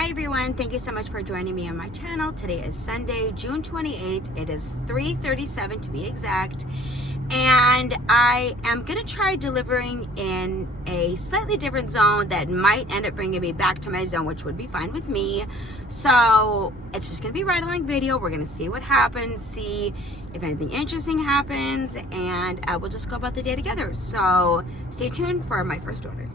Hi everyone, thank you so much for joining me on my channel. Today is Sunday, June 28th. It is 3:37 to be exact. And I am gonna try delivering in a slightly different zone that might end up bringing me back to my zone, which would be fine with me. So it's just gonna be a ride along video. We're gonna see what happens, see if anything interesting happens, and we'll just go about the day together. So stay tuned for my first order.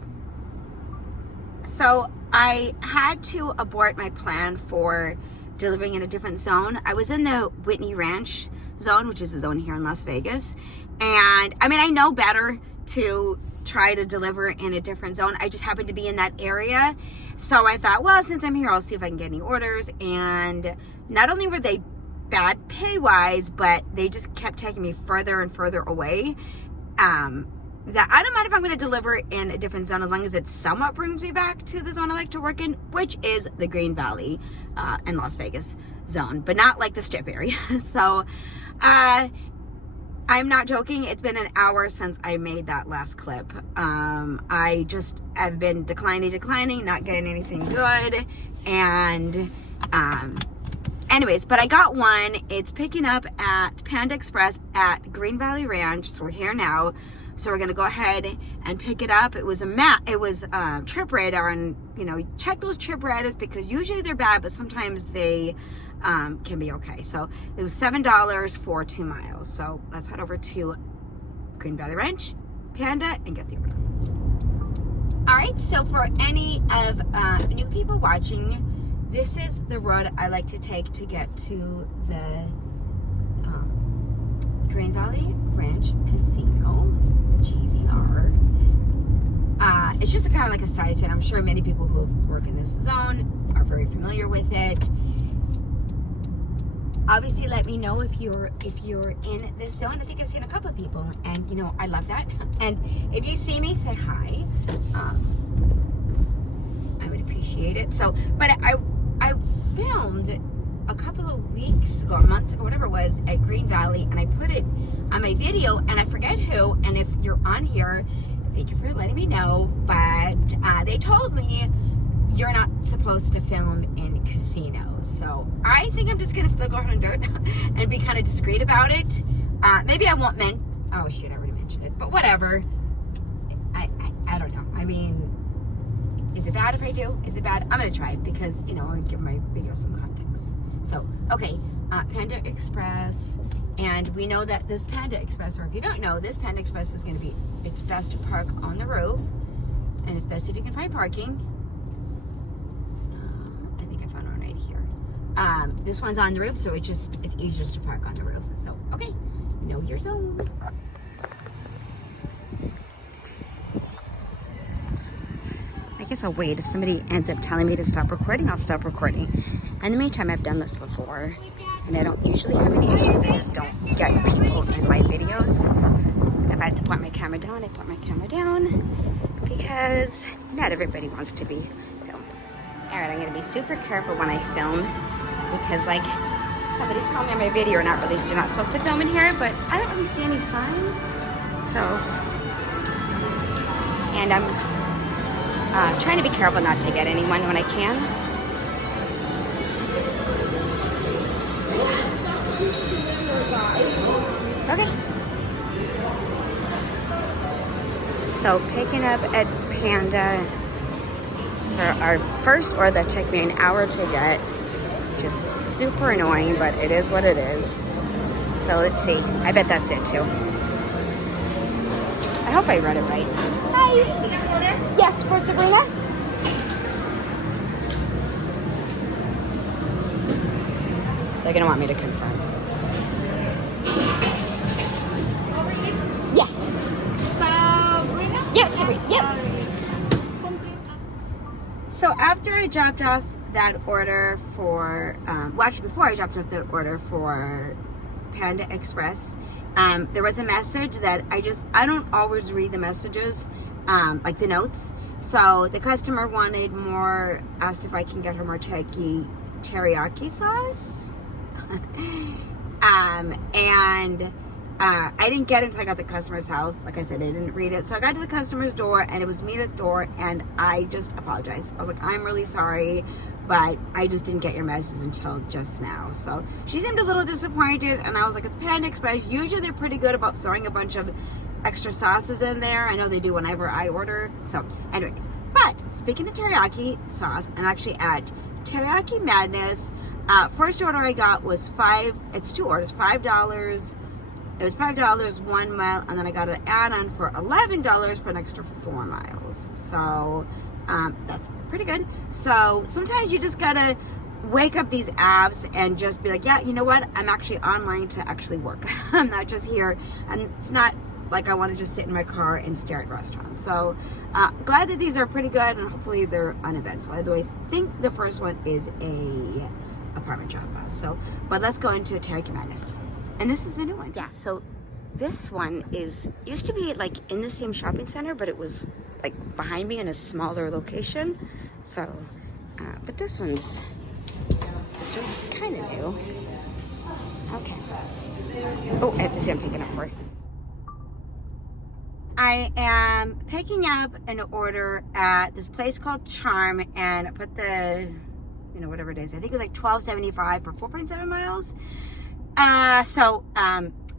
So I had to abort my plan for delivering in a different zone. I was in the Whitney Ranch zone, which is a zone here in Las Vegas. And I mean, I know better to try to deliver in a different zone. I just happened to be in that area. So I thought, well, since I'm here, I'll see if I can get any orders. And not only were they bad pay-wise, but they just kept taking me further and further away. That I don't mind if I'm going to deliver in a different zone as long as it somewhat brings me back to the zone I like to work in, which is the Green Valley and Las Vegas zone, but not like the Strip area. So I'm not joking. It's been an hour since I made that last clip. I just have been declining, not getting anything good. And anyways, but I got one. It's picking up at Panda Express at Green Valley Ranch. So we're here now. So we're gonna go ahead and pick it up. It was Trip Radar, and check those Trip Radars because usually they're bad, but sometimes they can be okay. So it was $7 for 2 miles. So let's head over to Green Valley Ranch, Panda, and get the order. All right. So for any of new people watching, this is the road I like to take to get to the Green Valley Ranch Casino. GVR. It's just kind of like a side street. I'm sure many people who work in this zone are very familiar with it. Obviously, let me know if you're in this zone. I think I've seen a couple of people, and I love that. And if you see me, say hi. I would appreciate it. So, but I filmed a couple of weeks ago, months ago, whatever it was, at Green Valley, and I put it on my video, and I forget who, and if you're on here, thank you for letting me know, but they told me you're not supposed to film in casinos. So I think I'm just gonna still go ahead and do it and be kind of discreet about it. Maybe I won't oh shoot, I already mentioned it, but whatever. I don't know. I mean, is it bad if I do? Is it bad? I'm gonna try it because I want to give my video some context. So, okay, Panda Express, and we know that this Panda Express, or if you don't know, this Panda Express is going to be, it's best to park on the roof, and it's best if you can find parking. So, I think I found one right here. This one's on the roof, so it's easier just to park on the roof. So, okay, know your zone. I guess I'll wait. If somebody ends up telling me to stop recording, I'll stop recording. In the meantime, I've done this before, and I don't usually have any issues. I just don't get people in my videos. If I have to point my camera down, I point my camera down because not everybody wants to be filmed. All right, I'm going to be super careful when I film because, like, somebody told me in my video, not released, you're not supposed to film in here, but I don't really see any signs. So, and I'm trying to be careful not to get anyone when I can. Okay. So picking up at Panda for our first order that took me an hour to get. Just super annoying, but it is what it is. So let's see. I bet that's it too. I hope I read it right. Hi. Yes, for Sabrina. They're gonna want me to confirm. Yeah. Sabrina? Yes, Sabrina. Yep. So after I dropped off that order for, before I dropped off that order for Panda Express, there was a message that I don't always read the messages, like the notes. So the customer wanted more, asked if I can get her more teriyaki sauce. And I didn't get it until I got to the customer's house. Like I said, I didn't read it. So I got to the customer's door, and it was me at the door, and I just apologized. I was like, I'm really sorry. but I just didn't get your message until just now. So she seemed a little disappointed, and I was like, it's Panda Express. Usually they're pretty good about throwing a bunch of extra sauces in there. I know they do whenever I order. So anyways, but speaking of teriyaki sauce, I'm actually at Teriyaki Madness. First order I got was it's 2 orders, $5. It was $5 1 mile, and then I got an add-on for $11 for an extra 4 miles. So that's pretty good. So sometimes you just gotta wake up these apps and just be like, yeah, you know what? I'm actually online to actually work. I'm not just here, and it's not like I want to just sit in my car and stare at restaurants. So glad that these are pretty good, and hopefully they're uneventful. Although I think the first one is a apartment drop-off. So, but let's go into Teriyaki Madness. And this is the new one. Yeah, so this one used to be like in the same shopping center, but it was like behind me in a smaller location. So, but this one's kind of new. Okay. Oh, I have to see I'm picking up for it. I am picking up an order at this place called Charm, and I put the, whatever it is. I think it was like $12.75 for 4.7 miles.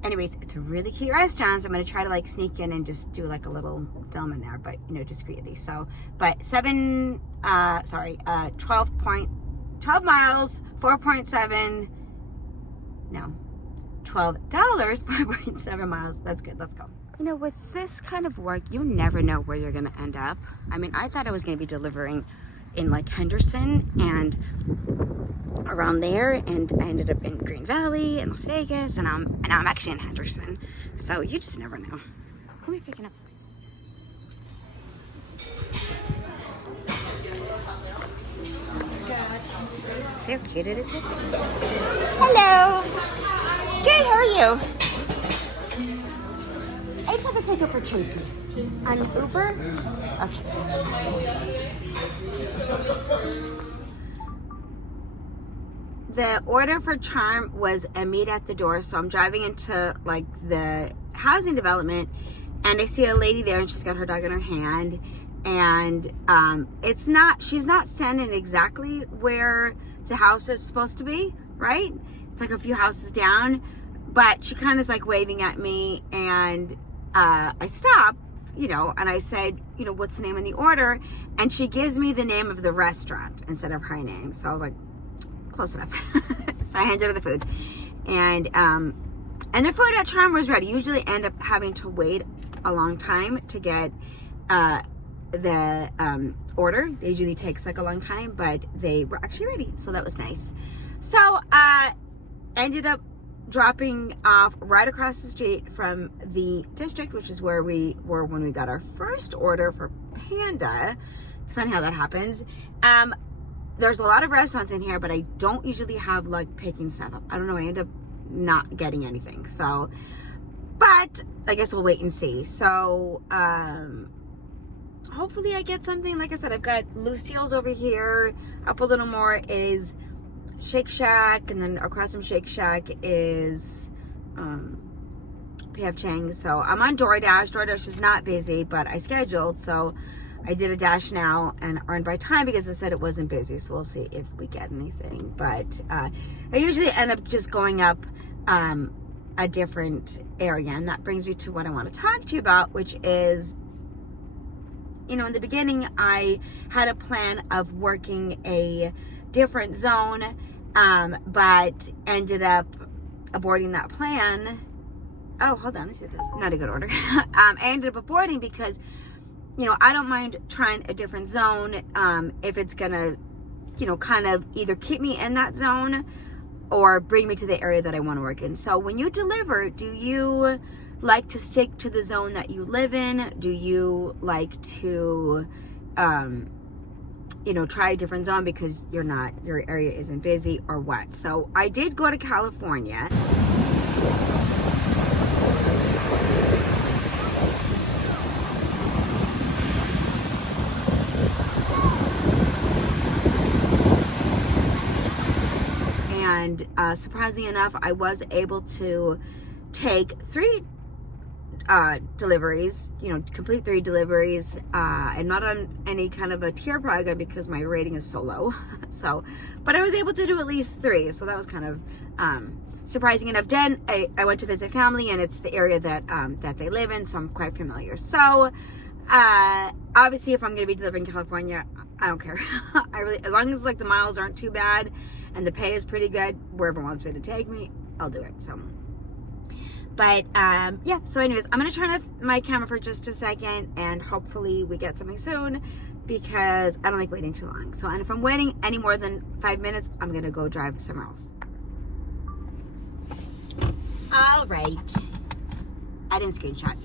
Anyways, it's a really cute restaurant, so I'm going to try to like sneak in and just do like a little film in there, but discreetly. So, but 12 miles, 4.7, no, $12, 4.7 miles. That's good. Let's go. With this kind of work, you never know where you're going to end up. I mean, I thought I was going to be delivering in like Henderson and around there, and I ended up in Green Valley and Las Vegas, and now I'm actually in Henderson. So you just never know. Who am I picking up? See how cute it is here? Hello. Good, how are you? I just have a pickup for Tracy. On Uber? Okay. The order for Charm was a meet at the door, so I'm driving into like the housing development, and I see a lady there, and she's got her dog in her hand, and she's not standing exactly where the house is supposed to be, right? It's like a few houses down, but she kind of is like waving at me, and I stop, and I said, what's the name of the order? And she gives me the name of the restaurant instead of her name. So I was like, close enough. So I handed her the food, and the food at Charm was ready. Usually end up having to wait a long time to get the order. It usually takes like a long time, but they were actually ready, so that was nice. So ended up dropping off right across the street from the district, which is where we were when we got our first order for Panda. It's funny how that happens. There's a lot of restaurants in here, but I don't usually have luck picking stuff up. I don't know, I end up not getting anything. So, but I guess we'll wait and see. So, hopefully I get something. Like I said, I've got Lucille's over here. Up a little more is Shake Shack, and then across from Shake Shack is P.F. Chang's. So I'm on DoorDash. DoorDash is not busy, but I scheduled, so I did a dash now and earned by time because I said it wasn't busy. So we'll see if we get anything. But I usually end up just going up a different area, and that brings me to what I want to talk to you about, which is, in the beginning I had a plan of working a different zone, but ended up aborting that plan. Oh, hold on, let's do this. Not a good order. I ended up aborting because, I don't mind trying a different zone if it's gonna, kind of either keep me in that zone or bring me to the area that I want to work in. So when you deliver, do you like to stick to the zone that you live in? Do you like to try a different zone because your area isn't busy, or what? So I did go to California. And surprisingly enough, I was able to take 3 deliveries, complete 3 deliveries. I'm not on any kind of a tier program because my rating is so low. But I was able to do at least 3, so that was kind of surprising enough. Then I went to visit family, and it's the area that they live in, so I'm quite familiar. So obviously, if I'm going to be delivering in California, I don't care. As long as the miles aren't too bad and the pay is pretty good, wherever wants me to take me, I'll do it. So. But, yeah, so anyways, I'm going to turn off my camera for just a second, and hopefully we get something soon, because I don't like waiting too long. So, and if I'm waiting any more than 5 minutes, I'm going to go drive somewhere else. All right. I didn't screenshot.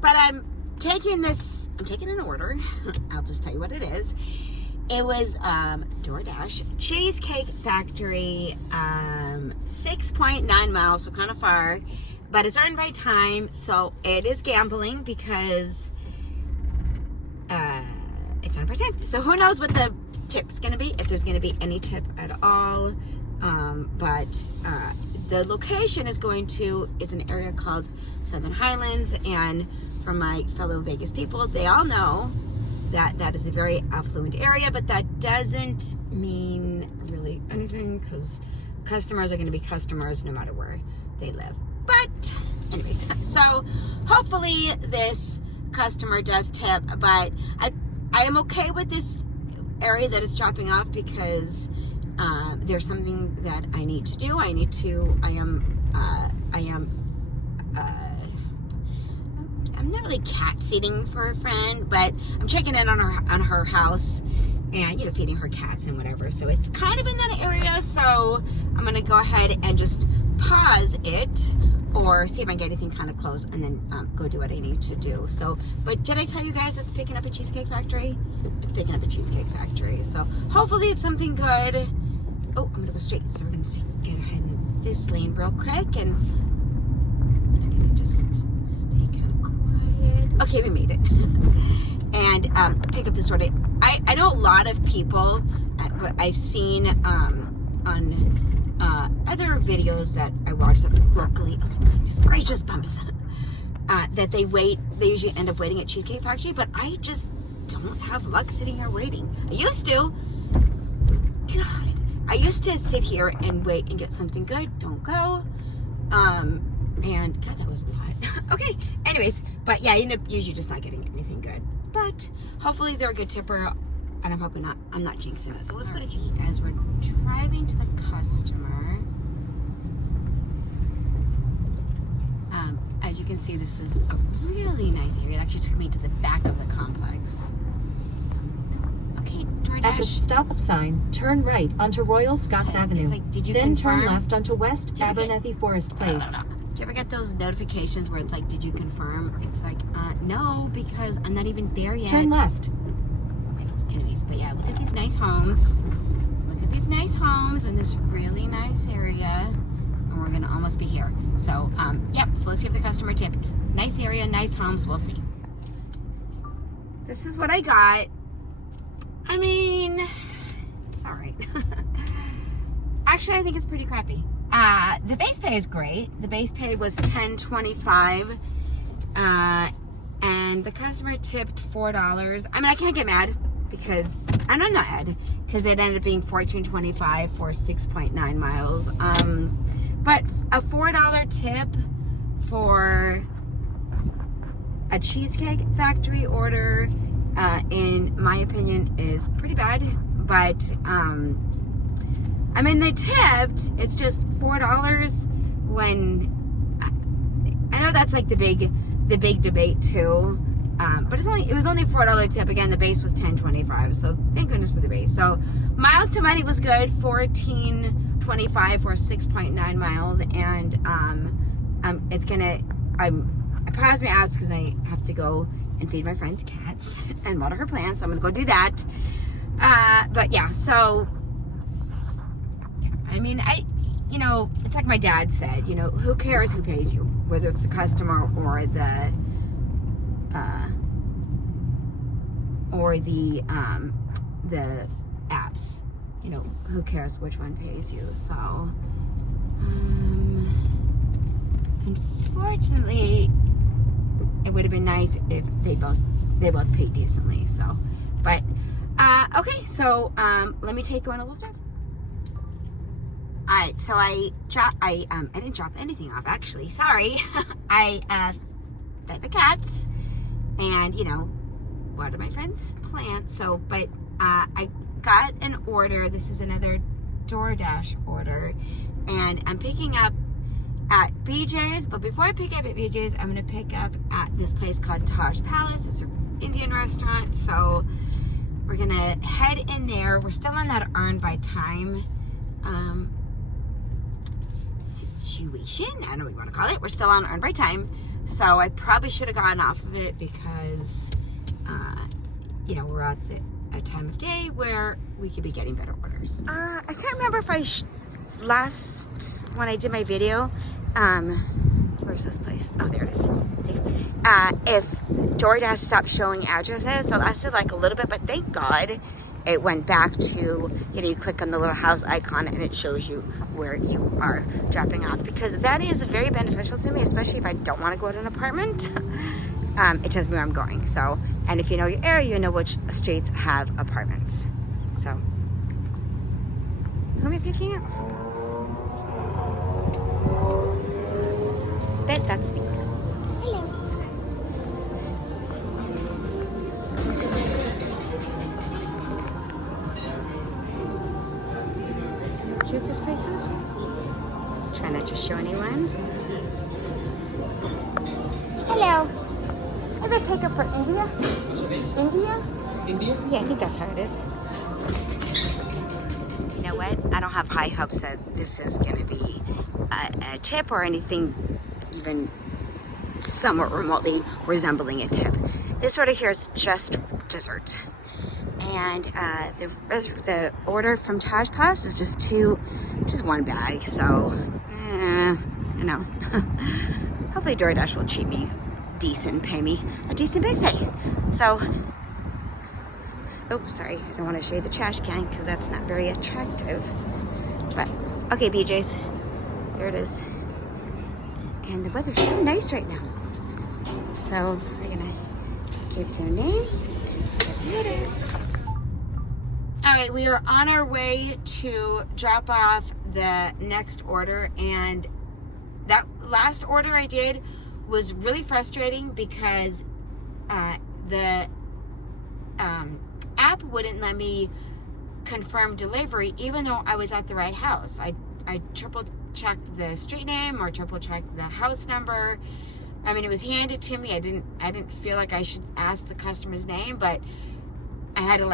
But I'm taking an order. I'll just tell you what it is. It was DoorDash Cheesecake Factory, 6.9 miles, so kind of far, but it's earned by time, so it is gambling because it's earned by time. So who knows what the tip's gonna be, if there's gonna be any tip at all. But the location is an area called Southern Highlands, and for my fellow Vegas people, they all know that is a very affluent area, but that doesn't mean really anything, because customers are going to be customers no matter where they live. But anyways, so hopefully this customer does tip, but I am okay with this area that is dropping off, because there's something that I need to do. I'm not really cat sitting for a friend, but I'm checking in on her house, and feeding her cats and whatever. So it's kind of in that area. So I'm gonna go ahead and just pause it, or see if I can get anything kind of close, and then go do what I need to do. So, but did I tell you guys it's picking up a Cheesecake Factory? It's picking up a Cheesecake Factory. So hopefully it's something good. Oh, I'm gonna go straight. So we're gonna get ahead in this lane real quick, and I'm gonna just stay kind of quiet. Okay, we made it. And pick up this order. I know a lot of people, I've seen on other videos that I watch locally, oh my goodness gracious bumps, that they usually end up waiting at Cheesecake Factory, but I just don't have luck sitting here waiting. I used to. God, I used to sit here and wait and get something good. Don't go. And God, that was a lot. Okay, anyways, but yeah, you end up usually just not getting anything good. But hopefully they're a good tipper, and I'm hoping not. I'm not jinxing it. So let's go to Cheesecake. As we're driving to the customer, as you can see, this is a really nice area. It actually took me to the back of the complex. Okay, DoorDash. At the stop sign, turn right onto Royal Scots Avenue. Like, did you then confirm? Turn left onto West Abernethy Forest Place. Do you ever get those notifications where it's like, did you confirm? It's like, no, because I'm not even there yet. Turn left. Okay, anyways, but yeah, look at these nice homes. Look at these nice homes in this really nice area. And we're gonna almost be here. So, yep, so let's see if the customer tipped. Nice area, nice homes, we'll see. This is what I got. I mean, it's all right. Actually, I think it's pretty crappy. The base pay is great. The base pay was $10.25, and the customer tipped $4. I mean, I can't get mad because I'm not mad because it ended up being $14.25 for 6.9 miles. But a $4 tip for a Cheesecake Factory order, in my opinion, is pretty bad. But I mean, they tipped. It's just $4 when I know that's like the big debate too. But it was only a $4 tip. Again, the base was $10.25. So thank goodness for the base. So miles to money was good, $14.25 for 6.9 miles, and it's gonna. I paused my ass because I have to go and feed my friend's cats and water her plants. So I'm gonna go do that. But yeah, so. I mean, it's like my dad said, who cares who pays you, whether it's the customer or the apps, who cares which one pays you. So, unfortunately, would have been nice if they both paid decently. So, but okay. So let me take you on a little drive. All right. So I didn't drop anything off actually. Sorry. I fed the cats, and watered my friend's plants. So, but I got an order. This is another DoorDash order, and I'm picking up at BJ's. But before I pick up at BJ's, I'm going to pick up at this place called Taj Palace. It's an Indian restaurant. So we're going to head in there. We're still on that earn by time situation. I don't know what you want to call it. We're still on earn by time. So I probably should have gotten off of it because, we're at a time of day where we could be getting better orders. I can't remember if when I did my video, where's this place? Oh, there it is. If DoorDash stopped showing addresses, so it lasted like a little bit, but thank God it went back to, you click on the little house icon and it shows you where you are dropping off, because that is very beneficial to me, especially if I don't want to go to an apartment. It tells me where I'm going. So, and if you know your area, you know which streets have apartments. So, who am I picking up? Bet that's the. Hello. See how cute this place is? Try not to show anyone. Hello. Ever pick up for India? India? India? Yeah, I think that's how it is. You know what? I don't have high hopes that this is going to be a tip or anything even somewhat remotely resembling a tip. This order here is just dessert. And the order from Taj Palace was just one bag. So, hopefully DoorDash will treat me decent, pay me a decent base pay. So, oh, sorry, I don't want to show you the trash can because that's not very attractive. But, okay, BJ's, there it is. And the weather's so nice right now. So, we're gonna give their name. All right, we are on our way to drop off the next order, and that last order I did was really frustrating because the app wouldn't let me confirm delivery even though I was at the right house. I triple checked the street name or triple checked the house number. I mean, it was handed to me. I didn't feel like I should ask the customer's name, but I had to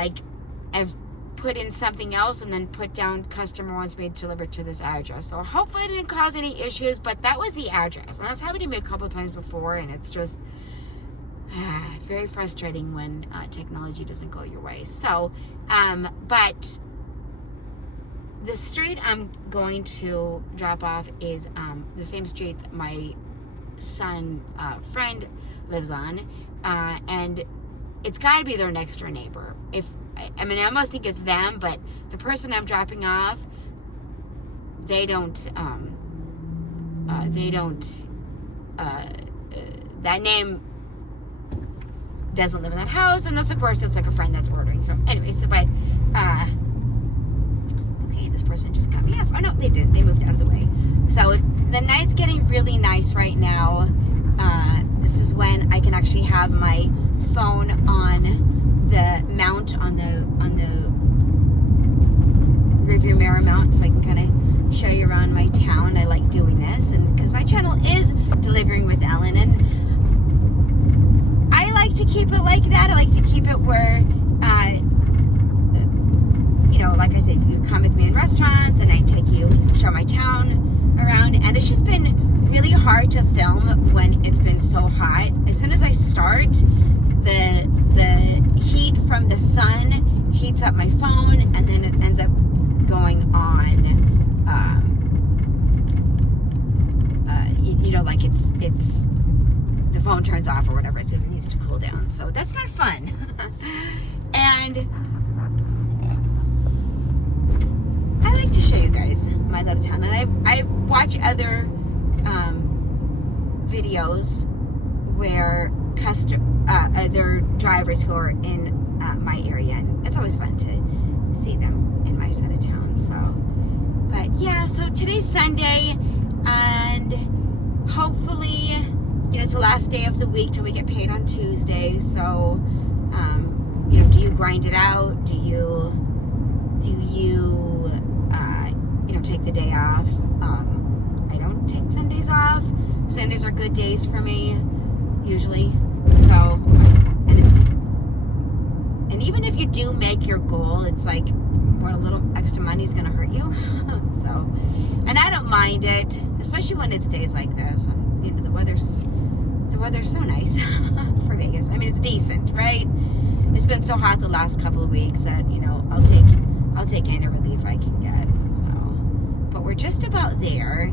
I've put in something else and then put down customer wants me delivered to this address. So hopefully it didn't cause any issues, but that was the address. And that's happened to me a couple of times before, and it's just very frustrating when technology doesn't go your way. So, but the street I'm going to drop off is the same street that my son friend lives on, and it's got to be their next door neighbor. I mean, I almost think it's them, but the person I'm dropping off, that name doesn't live in that house, unless of course it's like a friend that's ordering. So anyway, but okay, this person just cut me off. Oh no, they didn't. They moved out of the way. So the night's getting really nice right now. This is when I can actually have my phone on the mount on the rearview mirror mount, so I can kind of show you around my town. I like doing this, and because my channel is Delivering with Ellen, and I like to keep it like that. I like to keep it where like I said, you come with me in restaurants and I take you, show my town around, and it's just been really hard to film when it's been so hot. As soon as I start, the heat from the sun heats up my phone, and then it ends up going on like it's the phone turns off or whatever. It says it needs to cool down, so that's not fun. And I like to show you guys my little town, and I watch other videos where their drivers who are in my area, and it's always fun to see them in my side of town. So, but yeah, so today's Sunday, and hopefully, it's the last day of the week till we get paid on Tuesday. So, do you grind it out? Do you take the day off? I don't take Sundays off. Sundays are good days for me, usually. So, and even if you do make your goal, it's like, what, a little extra money is going to hurt you. So, and I don't mind it, especially when it's days like this. And, the weather's so nice for Vegas. I mean, it's decent, right? It's been so hot the last couple of weeks that, I'll take any relief I can get. So, but we're just about there.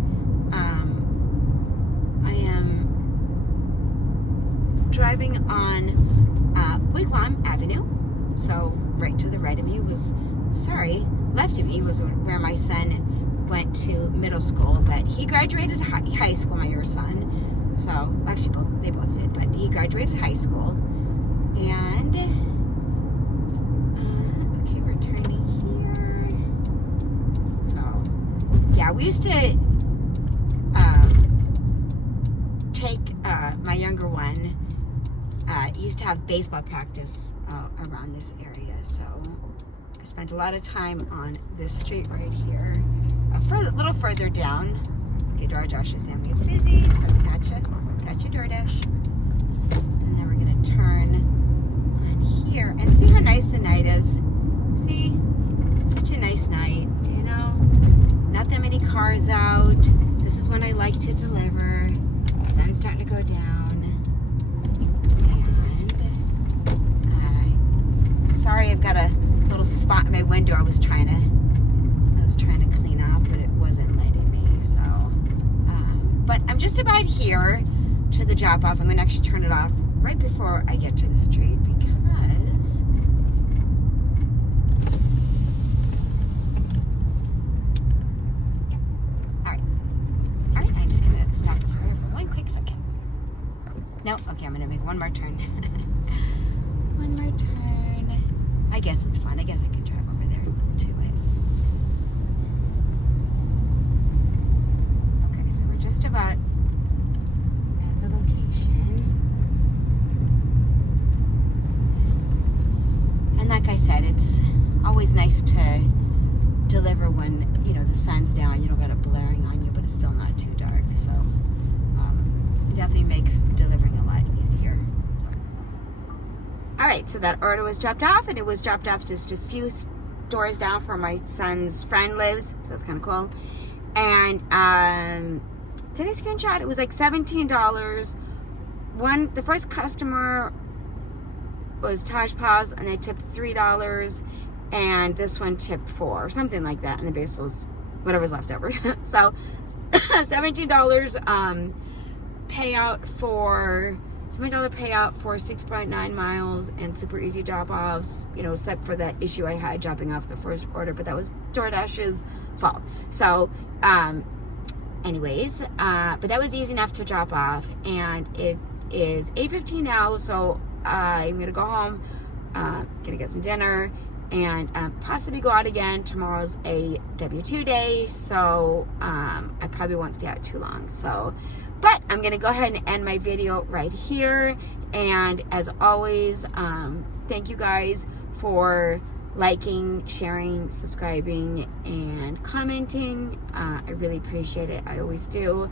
I am driving on Wigwam Avenue. So right to the right of me left of me was where my son went to middle school, but he graduated high school, my your son. So actually they both did, but he graduated high school. And okay, we're turning here. So yeah, we used to take my younger one. He used to have baseball practice around this area, so I spent a lot of time on this street right here. A little further down. Okay, DoorDash is saying it's busy, so gotcha DoorDash. And then we're gonna turn on here and see how nice the night is. See, such a nice night, Not that many cars out. This is when I like to deliver. The sun's starting to go down. Sorry, I've got a little spot in my window I was trying to clean up, but it wasn't letting me. So, but I'm just about here to the drop off. I'm going to actually turn it off right before I get to the street because all right, I'm just going to stop for one quick second. No, okay, I'm going to make one more turn. One more turn. I guess it's fun. I guess I can drive over there to it. Okay, so we're just about at the location. And like I said, it's always nice to deliver when, the sun's down. You don't got it blaring on you, but it's still not too dark. So it definitely makes delivering a lot easier. All right, so that order was dropped off, and it was dropped off just a few doors down where my son's friend lives, so it's kind of cool. And today's screenshot, it was like $17. The first customer was Taj Paz, and they tipped $3, and this one tipped $4, or something like that, and the base was whatever's left over. So $17 payout for $6.9 miles and super easy drop-offs, except for that issue I had dropping off the first order, but that was DoorDash's fault. So, anyways, but that was easy enough to drop off, and it is 8:15 now, so I'm gonna go home, gonna get some dinner, and possibly go out again. Tomorrow's a W2 day, so I probably won't stay out too long. So, but I'm gonna go ahead and end my video right here. And as always, thank you guys for liking, sharing, subscribing, and commenting. I really appreciate it. I always do.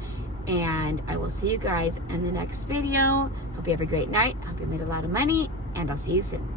And I will see you guys in the next video. Hope you have a great night. Hope you made a lot of money, and I'll see you soon.